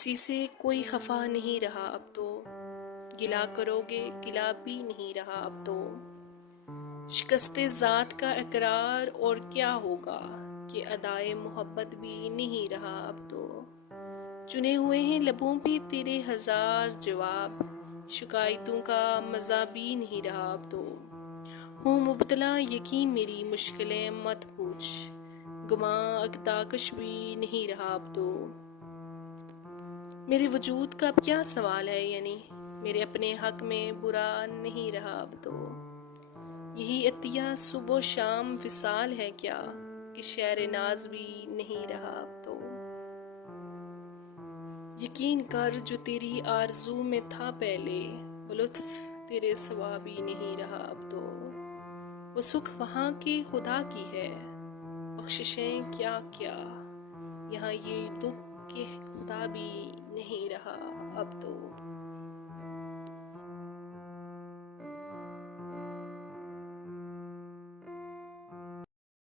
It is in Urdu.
کسی سے کوئی خفا نہیں رہا اب تو، گلا کرو گے گلا بھی نہیں رہا اب تو، شکست ذات کا اقرار اور کیا ہوگا کہ ادائے محبت بھی نہیں رہا اب تو، چنے ہوئے ہیں لبوں پہ تیرے ہزار جواب، شکایتوں کا مزہ بھی نہیں رہا اب تو، ہوں مبتلا یقین میری مشکلیں مت پوچھ، گماں اگتاکش بھی نہیں رہا اب تو، میرے وجود کا اب کیا سوال ہے، یعنی میرے اپنے حق میں برا نہیں رہا اب تو، یہی عطیہ صبح و شام وصال ہے کیا کہ شعر ناز بھی نہیں رہا اب تو، یقین کر جو تیری آرزو میں تھا پہلے، وہ لطف تیرے سوا بھی نہیں رہا اب تو، وہ سکھ وہاں کے خدا کی ہے، بخششیں کیا کیا، یہاں یہ دکھ کہ خدا بھی نہیں رہا اب تو۔